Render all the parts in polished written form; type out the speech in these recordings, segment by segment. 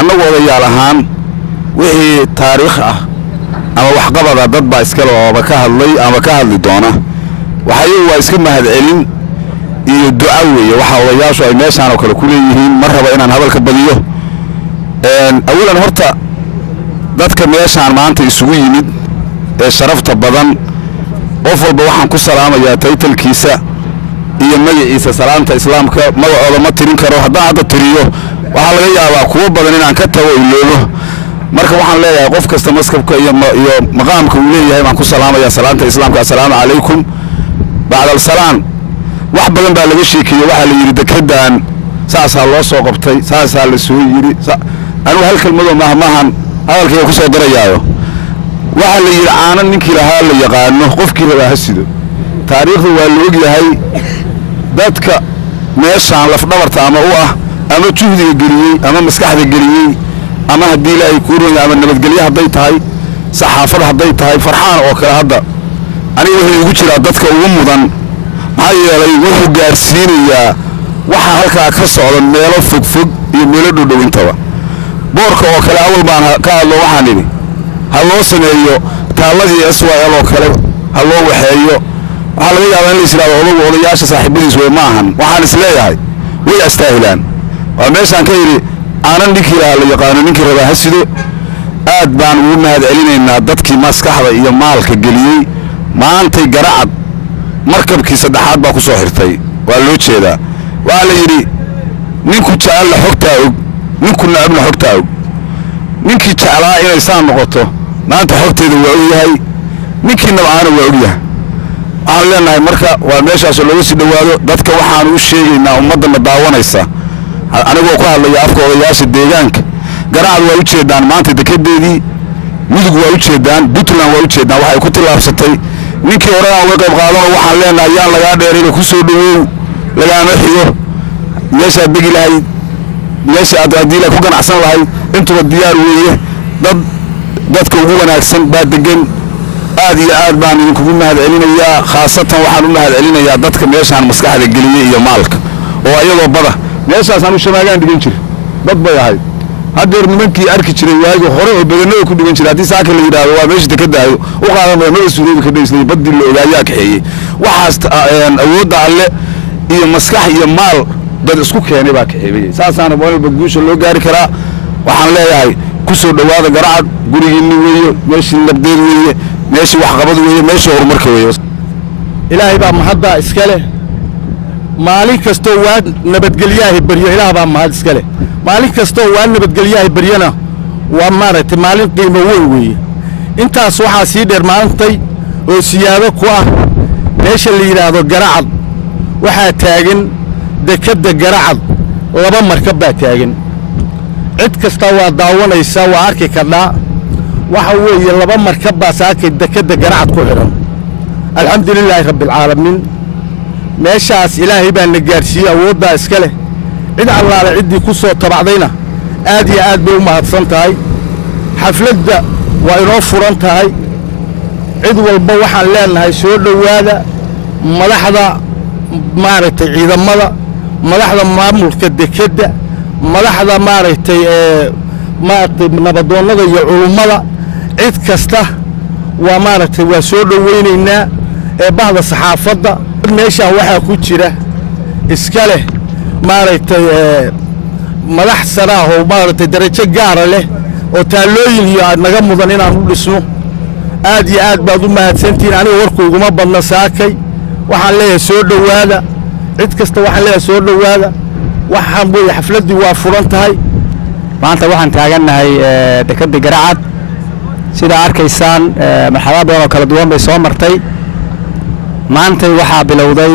annagu odayaalahaan wixii taariikh ah ama waxqabada dad baa iskale ooba ka hadlay ama ka hadli doona waxay waa iska mahadcelin iyo duca weeye waxa odayaashu ay meeshaan oo kale ku leeyihiin mar raba inaan hadalka badiyo awalan horta dadka meeshaan maanta isugu yimid ee sharafta badan qof walba waxaan ku salaamayaa taytalkiisa iyo magaciisa salaanta islaamka magacooda ma tirin karo haddaan hadda tiriyo waxaa laga yaabaa kuwa badan inaan ka tago iloobo marka waxaan leeyahay qof kasta maskabka iyo maqaamka uu leeyahay baan ku salaamayaa salaanta islaamka assalaamu calaykum bacda alsalaan wax badan baa laga sheekeeyey waxaa la yidhi dekedaan saasaa loo soo qabtay saasaa la soo yidhi anigu hal kelmadoo mahmahan hadalkayga ku soo darayaayo waxaa la yidhi caanan ninkii lahaa la yaqaano qofkii rabaa ha sido taariikhda waa la og yahay dadka meeshaan lafdhabarta ama u ah ama juhdiga geliyey ama maskaxda geliyey ama haddii ilaahay kuu ronya ama nabadgelyo hadday tahay saxaafad hadday tahay farxaan oo kale hadda aniga wuxuu igu jiraa dadka ugu mudan maxaa yeelay wuxuu gaarsiinayaa waxa halkaa ka socda meelo fogfog iyo meelo dhowdhowintaba boorka oo kale awal baan ka hadlo waxaan idhi ha loo sameeyo taalladii SYL oo kale ha loo waxeeyo waxaa laga yaabaa in la yidhaahdo odagu odayaasha saaxiibadiis wey ma ahan waxaan is leeyahay way astaahilaan waa meeshaan ka yidhi aanan ninkii lahaa la yaqaano ninkii rabaa ha sido aad baan ugu mahad celinaynaa dadkii maskaxda iyo maalka geliyey maantay garacad markabkii saddexaad baa ku soo xirtay waa loo jeedaa waxaa la yidhi ninku jecella xogtaa og ninku nacabna xogtaa og ninkii jeclaa inay saan noqoto maanta xogteeda waa og yahay ninkii nabcaana waa og yahay waxaan leenahay marka waa meeshaasoo looga sii dhowaado dadka waxaanu u sheegaynaa ummaddanna daawanaysa anigoo ku hadlaya afka odayaasha deegaanka garacad waa u jeedaan maanta dekedeedii mudug waa u jeedaan puntland waa u jeedaan waxay ku tillaabsatay ninkii hore aan uga qayb qaadano waxaan leenahay yaan lagaa dheerayna ku soo dhowow lagaama xigo meeshaad degi lahayd meesha aad haddii la ku ganacsan lahayd intuba diyaar weeye dadka ugu wanaagsan baa degan aad iyo aad baan idinkugu mahad celinayaa khaasatan waxaan u mahad celinayaa dadka meeshaan maskaxda geliyey iyo maalka oo ayadoo bada meeshaas aanu shamaagaan dhigan jir dad bay ahayd haddeer nimankii arki jiray waagi hore oo badanada ku dhigan jiray haddii saaka la yidhaahdo waa meesha dekedaayo u qaadan maya maba suuroobi ka dhaysnay baddii la ogaayaa kaxeeyey waxaas awoodda alle iyo maskax iyo maal dad isku keenay baa kaxeebay saasaana walba guusha loo gaari karaa waxaan leeyahay ku soo dhowaada garacad gurigiinni weeye meeshii nabdeed weeye meeshii waxqabad weeye meeshii horumarka weeye ilaahay baa mahadda iska leh maalin kastoo waa nabadgelyahay baryo ilaah baa mahad iska leh maalin kastoo waa nabadgelyahay baryana waa maaragtay maalin qiimo weyn weeye intaas waxaa sii dheer maalintay oo siyaado ku ah meesha la yidhaahdo garacad waxaa taagan dekedda garacad laba markab baa taagan cid kasta waa daawanaysaa waa arki kardhaa waxa weeye laba markab baa saakay dekedda garacad ku xidhan alxamdulilaahi rabbialcaalamiin meeshaas ilaahay baa na gaadhsiiyey awooddaa iska leh cid allaale ciddii ku soo tabacdayna aad iyo aad bay u mahadsan tahay xafladda waa inoo furan tahay cid walba waxaan leenahay soo dhowaada madaxda maaragtay ciidamada madaxda maamulka dekedda madaxda maaragtay nabadoonnada iyo culummada cid kasta waa maaragtay waa soo dhowaynaynaa bahda saxaafadda meeshaan waxaa ku jira iska leh maaragtay madax saraah oo maaragtay darajo gaara leh oo taallooyin iyo aad naga mudan inaan u dhisno aad iyo aad baad u mahadsantihiin aniga warkuyguma badna saakay waxaan leeyahay soo dhowaada cid kasta waxaan leeyahay soo dhowaada waxaan weeye xafladdii waa furan tahay maanta waxaan taagannahay dekedda garacad sidaa arkaysaan marxalado badan oo kala duwan bay soo martay maantay waxaa bilowday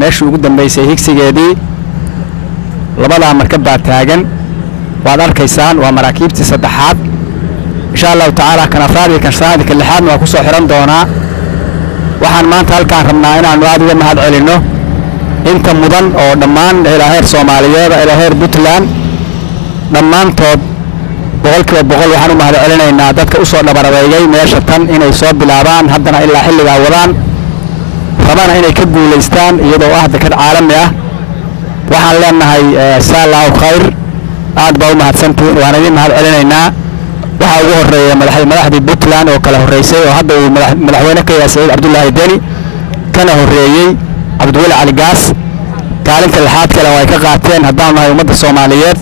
meeshii ugu dambaysay higsigeedii labadaa markab baa taagan waad arkaysaan waa maraakiibtii saddexaad insha allahu tacaala kan afraad iyo kan shanaad iyo kan lixaadna waa ku soo xihan doonaa waxaan maanta halkaan rabnaa inaannu aad uga mahad celinno inta mudan oo dhammaan ilaa heer soomaaliyeed ilaa heer puntland dhammaantood boqolkiiba boqol waxaan u mahad celinaynaa dadka u soo dhabarabeeyey meesha tan inay soo bilaabaan haddana ilaa xilligaa wadaan rabana inay ka guulaystaan iyadoo ah deked caalami ah waxaan leenahay saa allahu khayr aad baa u mahadsantihiin waan idin mahad celinaynaa waxaa ugu horeeya madaxdii Puntland oo kala horeysay oo hadda uu madaxweyne ka yahay Saciid Cabdullaahi Deni kana horeeyay Cabdiweli Cali Gaas kaalinta lixaad kale way ka qaateen haddaan nahay ummadda Soomaaliyeed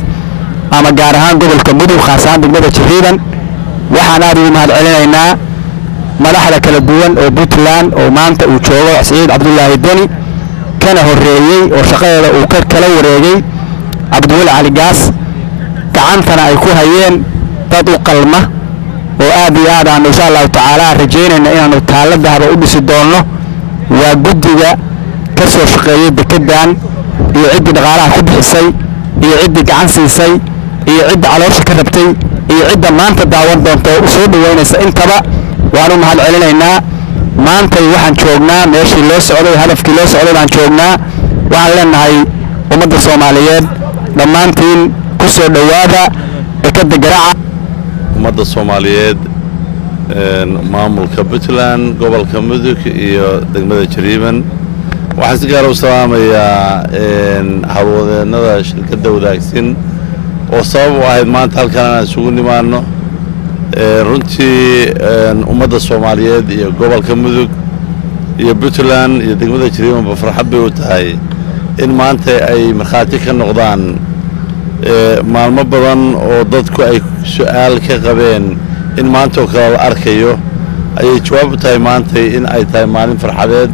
ama gaar ahaan gobolka Mudug khaas ahaan degmada Jiriiban waxaan aad ugu mahad celinaynaa madaxda kala duwan oo Puntland oo maanta uu joogo Saciid Cabdullaahi Deni kana horeeyay oo shaqadeeda uu kala wareegay Cabdiweli Cali Gaas gacantana ay ku hayeen dad u qalma oo aad iyo aad aan insha Allah taala rajaynayna inaanu taaladahaba u dhisi doono waa guddiga ka soo shaqeeyay dekedan iyo cidii dhaqaalaha ku bixisay iyo cidii gacan siisay iyo cidii caloosha ka rabtay iyo cidda maanta daawan doonto oo soo dhaweynaysa intaba waanu mahad celinaynaa maanta waxaan joognaa meeshii loo socday hadafkii loo socday baan joognaa waxaan leenahay ummadda Soomaaliyeed dhammaantiin ku soo dhawaada dekada Garaaca ummadda Soomaaliyeed maamulka Puntland gobolka Mudug iyo degmada Jiriiban waxaan si gaar ah u salaamayaa hawlwadeenada shirkadda wadaagsan oo sabab u ahayd maanta halkan aan isugu nimaano runtii ummadda Soomaaliyeed iyo gobolka Mudug iyo Puntland iyo degmada Jiriiban ba farxad bay u tahay in maanta ay markhaati ka noqdaan maalmo badan oo dadku ay su'aal ka qabeen in maanta oo kale la arkayo ayay jawaab u tahay maanta in ay tahay maalin farxadeed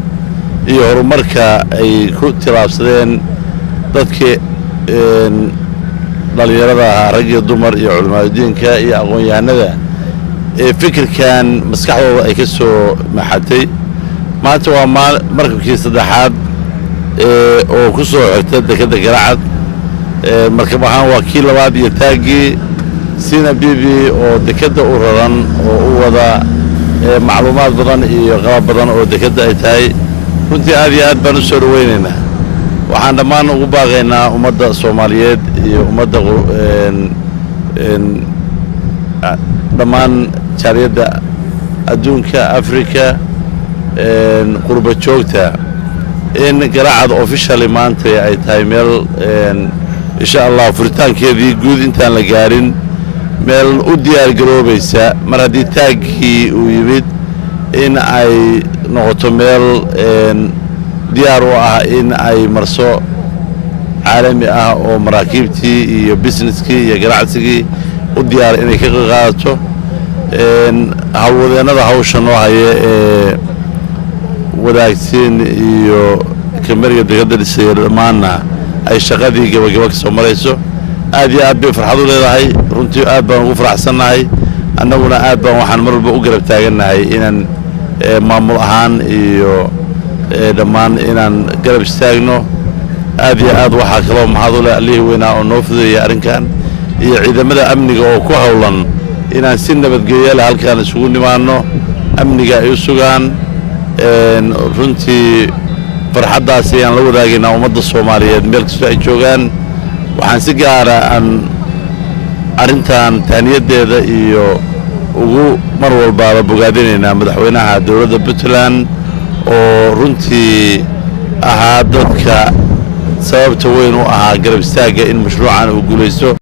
iyo horumarka ay ku tilaabsadeen dadkii dhalinyarada ahaa rag iyo dumar iyo culimaadudiinka iyo aqoon-yahanada fikirkan maskaxdooda ay ka soo maxatay maanta waa markabkii saddexaad oo ku soo xirta dekada Garacad markab ahaan waa kii labaad iyo taagii Sina Bibi oo dekada u raran oo u wada macluumaad badan iyo qalab badan oo dekada ay tahay runtii aad iyo aad baan u soo dhaweynaynaa waxaan dhammaan ugu baaqaynaa ummadda Soomaaliyeed iyo ummadda dhammaan jaariyadda adduunka Afrika qurba joogta in Garacad officially maanta ay tahay meel insha Allah furitaankeedii guud intaan la gaarin meel u diyaar garoobaysa mar haddii taagkii uu yimid in ay noqoto meel diyaar u ah in ay marso caalami ah oo maraakiibtii iyo businesskii iyo ganacsigii u diyaar inay ka qaadato hawlwadeenada hawsha noo haya wadaagsiin iyo kamariga dekada dhisay dhammaanna ay shaqadii gabagaba ka soo marayso aad iyo aad bay farxad u leedahay runtii aad baan ugu faraxsannahay annaguna aad baan waxaan mar walba u garab taagannahay inaan maamul ahaan iyo dhammaan inaan garab istaagno aad iyo aad waxaa kaloo mahad u leh allihii weynaa oo noo fudeeyay arrinkan iyo ciidamada amniga oo ku howlan inaan si nabadgelyo leh halkaan isugu nimaano amniga ay u sugaan runtii farxaddaas ayaan la wadaagaynaa ummadda Soomaaliyeed meel kastoo ay joogaan waxaan si gaara aan arrintan taaniyadeeda iyo ugu mar walbaaba bogaadinaynaa madaxweynaha dowladda Puntland oo runtii ahaa dadka sababta weyn u ahaa garab istaagga in mashruucan uu guulaysto